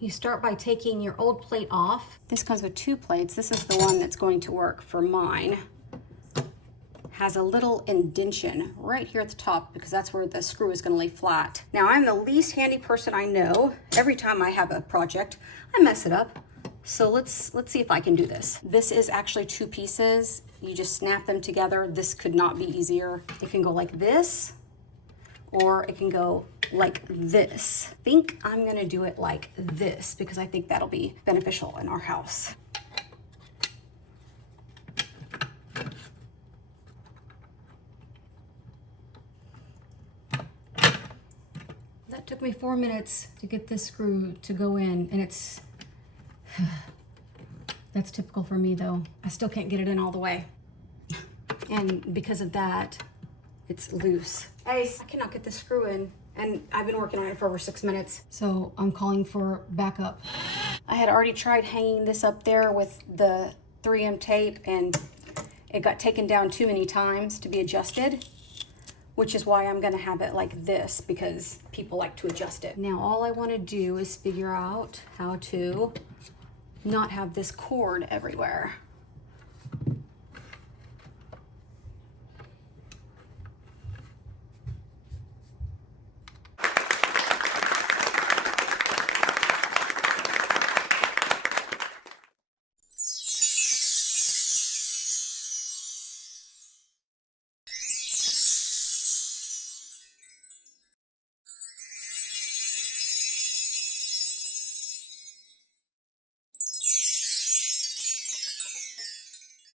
You start by taking your old plate off. This comes with 2 plates. This is the one that's going to work for mine. Has a little indention right here at the top because that's where the screw is going to lay flat. Now, I'm the least handy person I know. Every time I have a project, I mess it up. So let's see if I can do this. This is actually 2 pieces. You just snap them together. This could not be easier. It can go like this, or it can go like this. I think I'm gonna do it like this because I think that'll be beneficial in our house. That took me 4 minutes to get this screw to go in, and it's, that's typical for me though. I still can't get it in all the way. And because of that, it's loose. I cannot get this screw in, and I've been working on it for over 6 minutes. So I'm calling for backup. I had already tried hanging this up there with the 3M tape, and it got taken down too many times to be adjusted, which is why I'm gonna have it like this, because people like to adjust it. Now all I wanna do is figure out how to not have this cord everywhere.